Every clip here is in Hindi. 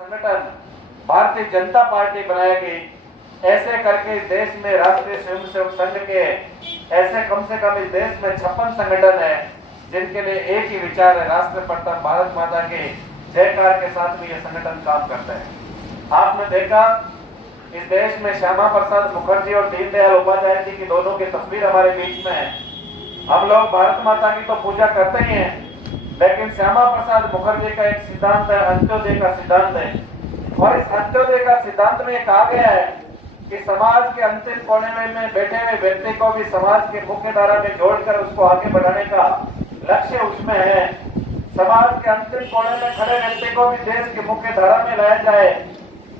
संगठन भारतीय जनता पार्टी बनाएगी। ऐसे करके इस देश में राष्ट्रीय स्वयंसेवक संघ के ऐसे कम से कम इस देश में 56 संगठन है जिनके लिए एक ही विचार है, राष्ट्र प्रथम भारत माता के जयकार के साथ भी ये संगठन काम करते हैं। आपने देखा इस देश में श्यामा प्रसाद मुखर्जी और दीनदयाल उपाध्याय जी की दोनों की तस्वीर हमारे बीच में है। हम लोग भारत माता की तो पूजा करते ही हैं, लेकिन श्यामा प्रसाद मुखर्जी का एक सिद्धांत है, अंत्योदय का सिद्धांत है। और इस अंत्योदय का सिद्धांत में कहा गया है कि समाज के अंतिम कोने में बैठे हुए व्यक्ति को भी समाज के मुख्य धारा में जोड़कर उसको आगे बढ़ाने का लक्ष्य उसमें है। समाज के अंतिम कोने में खड़े व्यक्ति को भी देश की मुख्य धारा में लाया जाए।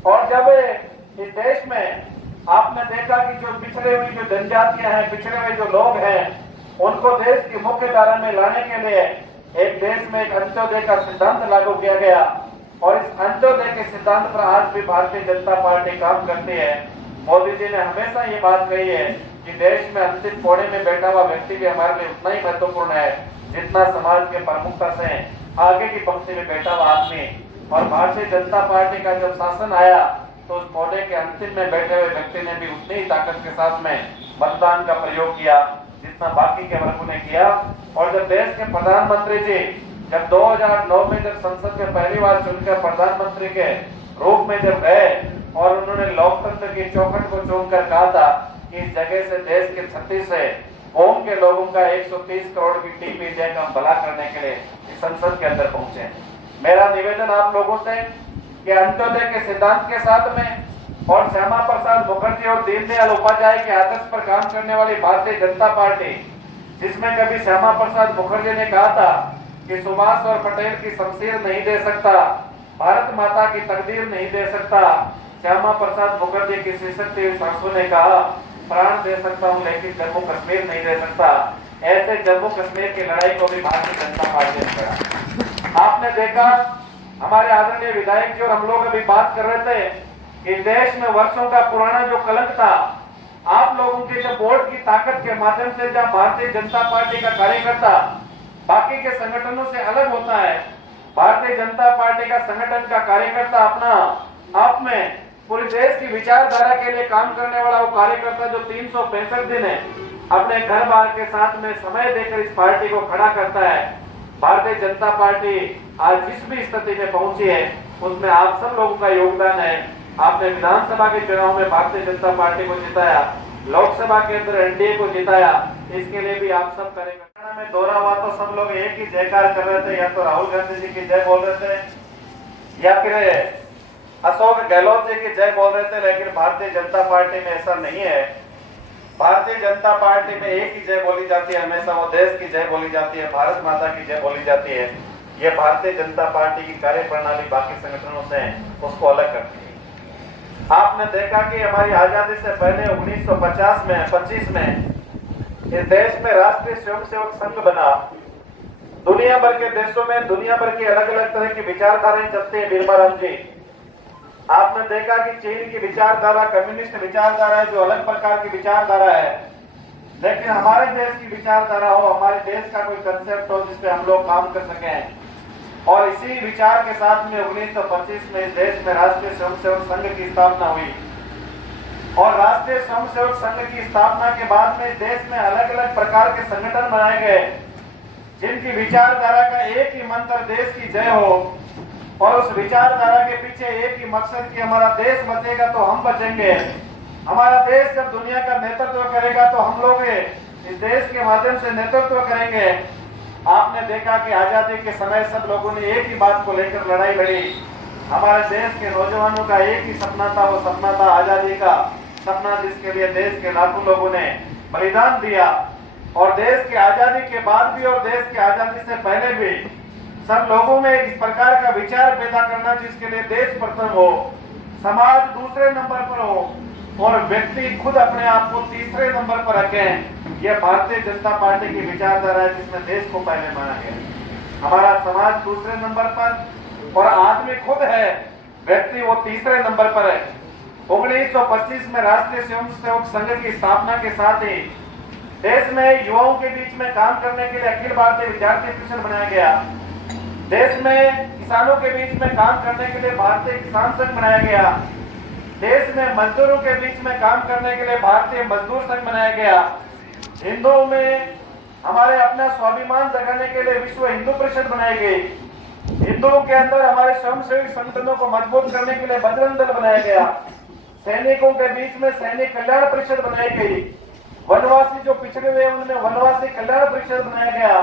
और जब इस देश में आपने देखा कि जो पिछड़े हुई जो जनजातियां हैं, पिछड़े हुए जो लोग हैं, उनको देश की मुख्य धारा में लाने के लिए एक देश में एक अंत्योदय का सिद्धांत लागू किया गया। और इस अंत्योदय के सिद्धांत पर आज भी भारतीय जनता पार्टी काम करती है। मोदी जी ने हमेशा ये बात कही है कि देश में अंतिम कोने में बैठा हुआ व्यक्ति भी हमारे लिए उतना ही महत्वपूर्ण है जितना समाज के प्रमुखता से आगे की पंक्ति में बैठा हुआ आदमी। और भारतीय जनता पार्टी का जब शासन आया तो उस कोने के अंतिम में बैठे हुए व्यक्ति ने भी उतनी ही ताकत के साथ में मतदान का प्रयोग किया जितना बाकी के वर्गों ने किया। और जब देश के प्रधानमंत्री जी जब 2009 में जब संसद में पहली बार चुनकर प्रधानमंत्री के रूप में जब गए और उन्होंने लोकतंत्र की चौखट को चूमकर कहा था कि इस जगह से देश के 36 से कौम के लोगों का 130 करोड़ की टीम इंडिया का भला करने के लिए इस संसद के अंदर पहुंचे। मेरा निवेदन आप लोगों से कि अंत्योदय के सिद्धांत के साथ में और श्यामा प्रसाद मुखर्जी और दीनदयाल उपाध्याय के आदर्श पर काम करने वाली भारतीय जनता पार्टी, जिसमें कभी श्यामा प्रसाद मुखर्जी ने कहा था कि सुभाष और पटेल की शमशीर नहीं दे सकता, भारत माता की तकदीर नहीं दे सकता, श्यामा प्रसाद मुखर्जी की सिसकती सांसों ने कहा प्राण दे सकता हूं लेकिन जम्मू कश्मीर नहीं दे सकता। ऐसे जम्मू कश्मीर की लड़ाई को भी भारतीय जनता पार्टी ने लड़ा। आपने देखा हमारे आदरणीय विधायक जी और हम लोग अभी बात कर रहे थे कि देश में वर्षों का पुराना जो कलंक था, आप लोगों के जब वोट की ताकत के माध्यम से जब भारतीय जनता पार्टी का कार्यकर्ता बाकी के संगठनों से अलग होता है, भारतीय जनता पार्टी का संगठन का कार्यकर्ता अपना आप में पूरे देश की विचारधारा के लिए काम करने वाला वो कार्यकर्ता जो 365 दिन है अपने घर बार के साथ में समय देकर इस पार्टी को खड़ा करता है। भारतीय जनता पार्टी आज जिस भी स्थिति में पहुंची है उसमें आप सब लोगों का योगदान है। आपने विधानसभा के चुनाव में भारतीय जनता पार्टी को जिताया, लोकसभा के अंदर एनडीए को जिताया, इसके लिए भी आप सब करेंगे। में दौरा हुआ तो सब लोग एक ही जयकार कर रहे थे, या तो राहुल गांधी जी की जय बोल रहे थे या फिर अशोक गहलोत जी की जय बोल रहे थे, लेकिन भारतीय जनता पार्टी में ऐसा नहीं है। भारतीय जनता पार्टी में एक ही जय बोली जाती है, हमेशा वो देश की जय बोली जाती है, भारत माता की जय बोली जाती है। ये भारतीय जनता पार्टी की कार्य प्रणाली बाकी संगठनों से उसको अलग करती है। आपने देखा कि हमारी आजादी से पहले 1950 में 25 में इस देश में राष्ट्रीय स्वयंसेवक संघ बना। दुनिया भर के देशों में दुनिया भर की अलग अलग तरह की विचारधाराएं चलती है। बीरबाराम जी, आपने देखा कि चीन की विचारधारा कम्युनिस्ट विचारधारा है, जो अलग प्रकार की विचारधारा है, लेकिन हमारे देश की विचारधारा हो, हमारे देश का कोई कंसेप्ट हो जिसपे हम लोग काम कर सकें। और इसी विचार के साथ में 1925 में इस देश में राष्ट्रीय स्वयंसेवक संघ की स्थापना हुई। और राष्ट्रीय स्वयंसेवक संघ की स्थापना के बाद में देश में अलग अलग प्रकार के संगठन बनाए गए जिनकी विचारधारा का एक ही मंत्र देश की जय हो। और उस विचारधारा के पीछे एक ही मकसद कि हमारा देश बचेगा तो हम बचेंगे, हमारा देश जब दुनिया का नेतृत्व करेगा तो हम लोग इस देश के माध्यम से नेतृत्व करेंगे। आपने देखा कि आजादी के समय सब लोगों ने एक ही बात को लेकर लड़ाई लड़ी। हमारे देश के नौजवानों का एक ही सपना था, वो सपना था आजादी का सपना, जिसके लिए देश के लाखों लोगों ने बलिदान दिया। और देश की आजादी के बाद भी और देश की आजादी से पहले भी सब लोगों में इस प्रकार का विचार पैदा करना जिसके लिए देश प्रथम हो, समाज दूसरे नंबर पर हो और व्यक्ति खुद अपने आप को तीसरे नंबर पर रखें। यह भारतीय जनता पार्टी की विचारधारा है जिसमें देश को पहले माना गया। हमारा समाज दूसरे नंबर पर और आदमी खुद है, व्यक्ति वो तीसरे नंबर पर है। 1925 में राष्ट्रीय स्वयंसेवक संघ की स्थापना के साथ ही देश में युवाओं के बीच में काम करने के लिए अखिल भारतीय विद्यार्थी परिषद बनाया गया। देश में किसानों के बीच में काम करने के लिए भारतीय किसान संघ बनाया गया। देश में मजदूरों के बीच में काम करने के लिए भारतीय मजदूर संघ बनाया गया। हिंदुओं में हमारे अपना स्वाभिमान जगाने के लिए विश्व हिंदू परिषद बनाई गई। हिंदुओं के अंदर हमारे स्वयंसेवी संगठनों को मजबूत करने के लिए बजरंग दल बनाया गया। सैनिकों के बीच में सैनिक कल्याण परिषद बनाई गई। वनवासी जो पिछड़े हुए उनमें वनवासी कल्याण परिषद बनाया गया।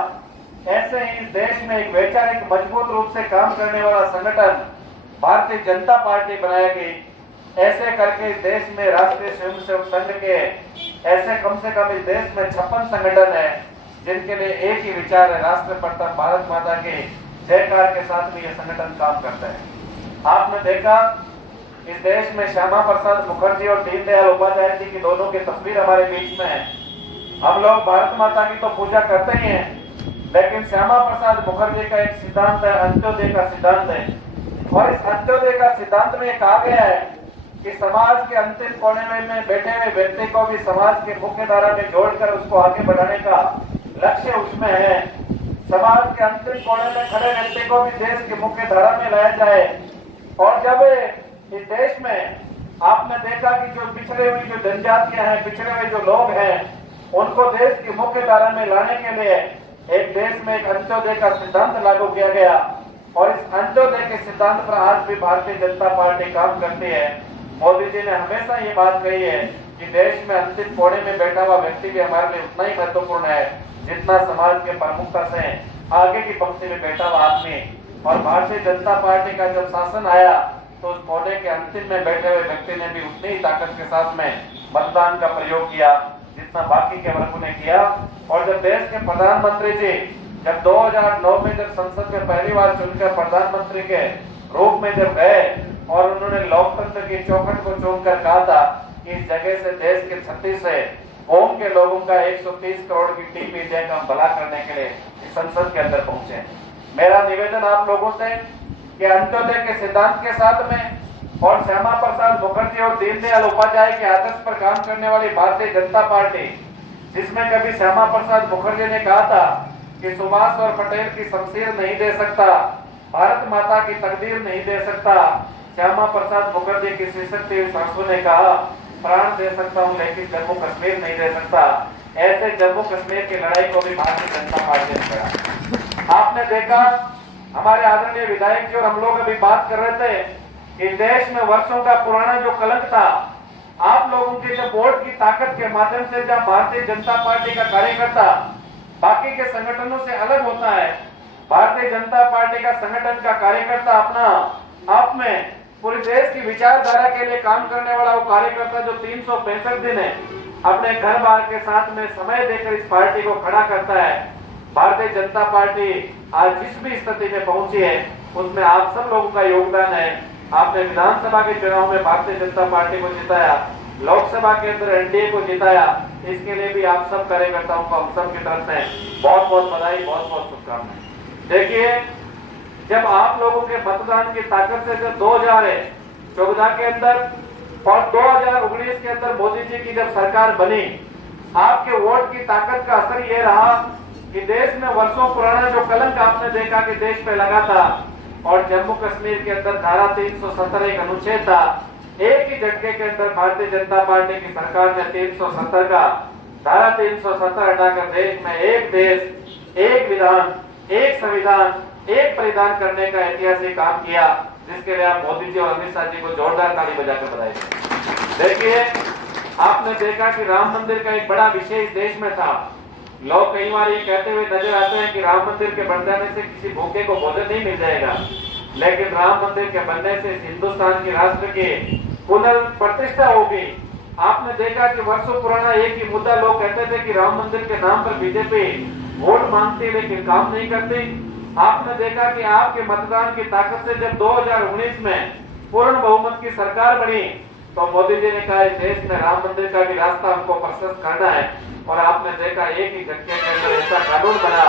ऐसे ही इस देश में एक वैचारिक मजबूत रूप से काम करने वाला संगठन भारतीय जनता पार्टी बनाया गई। ऐसे करके इस देश में राष्ट्रीय स्वयंसेवक संघ के ऐसे कम से कम इस देश में 56 संगठन है जिनके लिए एक ही विचार है, राष्ट्र प्रथम भारत माता के जयकार के साथ भी ये संगठन काम करता है। आपने देखा इस देश में श्यामा प्रसाद मुखर्जी और दीनदयाल उपाध्याय जी की दोनों की तस्वीर हमारे बीच में है। हम लोग भारत माता की तो पूजा करते ही हैं, लेकिन श्यामा प्रसाद मुखर्जी का एक सिद्धांत है, अंत्योदय का सिद्धांत है। और इस अंत्योदय का सिद्धांत में कहा गया है कि समाज के अंतिम कोने में बैठे हुए व्यक्ति को भी समाज के मुख्य धारा में जोड़कर उसको आगे बढ़ाने का लक्ष्य उसमें है। समाज के अंतिम कोने में खड़े व्यक्ति को भी देश की मुख्य धारा में लाया जाए। और जब इस देश में आपने देखा कि जो पिछड़े हुई जो जनजातियां हैं, पिछड़े हुए जो लोग हैं, उनको देश की मुख्य धारा में लाने के लिए एक देश में एक अंत्योदय का सिद्धांत लागू किया गया। और इस अंत्योदय के सिद्धांत पर आज भी भारतीय जनता पार्टी काम करती है। मोदी जी ने हमेशा ये बात कही है कि देश में अंतिम कोने में बैठा हुआ व्यक्ति भी हमारे लिए उतना ही महत्वपूर्ण है जितना समाज के प्रमुखता से आगे की पंक्ति में बैठा हुआ आदमी। और भारतीय जनता पार्टी का जब शासन आया तो उस कोने के अंतिम में बैठे हुए व्यक्ति ने भी उतनी ही ताकत के साथ में मतदान का प्रयोग किया जितना बाकी के वर्गों ने किया। और जब देश के प्रधानमंत्री जी जब 2009 में जब संसद में पहली बार चुनकर प्रधानमंत्री के रूप में जब गए और उन्होंने लोकतंत्र की चौखट को चूमकर कहा था कि इस जगह से देश के 36 से कौम के लोगों का 130 करोड़ की टीम इंडिया का भला करने के लिए इस संसद के अंदर पहुंचे। मेरा निवेदन आप लोगों से कि अंत्योदय के सिद्धांत के साथ में और श्यामा प्रसाद मुखर्जी और दीनदयाल उपाध्याय के आदर्श पर काम करने वाली भारतीय जनता पार्टी, जिसमें कभी श्यामा प्रसाद मुखर्जी ने कहा था कि सुभाष और पटेल की शमशीर नहीं दे सकता, भारत माता की तकदीर नहीं दे सकता, श्यामा प्रसाद मुखर्जी की श्रीशक्ति सासू ने कहा प्राण दे सकता हूं लेकिन जम्मू कश्मीर नहीं दे सकता। ऐसे जम्मू कश्मीर की लड़ाई को भी भारतीय जनता पार्टी ने लड़ा। आपने देखा हमारे आदरणीय विधायक जी और हम लोग अभी बात कर रहे थे कि देश में वर्षों का पुराना जो कलंक था, आप लोगों के जो वोट की ताकत के माध्यम से जब भारतीय जनता पार्टी का कार्यकर्ता बाकी के संगठनों से अलग होता है, भारतीय जनता पार्टी का संगठन का कार्यकर्ता अपना आप में पूरे देश की विचारधारा के लिए काम करने वाला वो कार्यकर्ता जो 365 दिन है अपने घर बार के साथ में समय देकर इस पार्टी को खड़ा करता है। भारतीय जनता पार्टी आज जिस भी स्थिति में पहुंची है उसमें आप सब लोगों का योगदान है। आपने विधानसभा के चुनाव में भारतीय जनता पार्टी को जिताया, लोकसभा के अंदर एनडीए को जिताया, इसके लिए भी आप सब कार्यकर्ताओं को हम सब की तरफ से बहुत बहुत बधाई, बहुत बहुत शुभकामनाएं। देखिए जब आप लोगों के मतदान की ताकत से जब 2014 के अंदर और 2019 के अंदर मोदी जी की जब सरकार बनी, आपके वोट की ताकत का असर ये रहा कि देश में वर्षों पुराना जो कलंक आपने देखा कि देश पे लगा था और जम्मू कश्मीर के अंदर धारा 370 एक अनुच्छेद था, एक ही झटके के अंदर भारतीय जनता पार्टी की सरकार ने 370 का धारा 370 हटाकर देश में एक देश, एक विधान, एक संविधान, एक परिधान करने का ऐतिहासिक काम किया, जिसके लिए आप मोदी जी और अमित शाह जी को जोरदार ताली बजाकर बधाई। देखिए आपने देखा कि राम मंदिर का एक बड़ा विषय इस देश में था। लोग कई बार ये कहते हुए नजर आते हैं कि राम मंदिर के बन जाने से किसी भूखे को भोजन नहीं मिल जाएगा, लेकिन राम मंदिर के बनने से हिंदुस्तान की राष्ट्र की पुनर्प्रतिष्ठा होगी। आपने देखा कि वर्षों पुराना एक ही मुद्दा लोग कहते थे कि राम मंदिर के नाम पर बीजेपी वोट मांगती लेकिन काम नहीं करती। आपने देखा कि आपके मतदान की ताकत से जब 2019 में पूर्ण बहुमत की सरकार बनी तो मोदी जी ने कहा इस देश में राम मंदिर का भी रास्ता हमको प्रशस्त करना है, और आपने देखा एक ही झटके के अंदर ऐसा कानून बना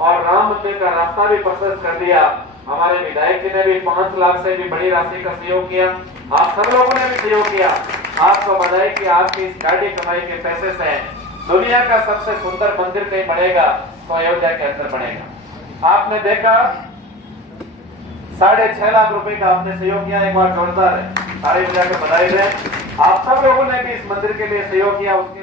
और राम मंदिर का रास्ता भी प्रशस्त कर दिया। हमारे विधायक जी ने भी 5 लाख से भी बड़ी राशि का सहयोग किया, आप सब लोगों ने भी सहयोग किया। आपको बधाई कि आपकी इस गाड़ी कमाई के पैसे से दुनिया का सबसे सुंदर मंदिर कहीं बनेगा तो अयोध्या के अंदर बनेगा। आपने देखा 6.5 लाख रुपए का आपने सहयोग किया, एक बार जोरदार है, ताली बजा के बधाई दें। आप सब लोगों ने भी इस मंदिर के लिए सहयोग किया, उसके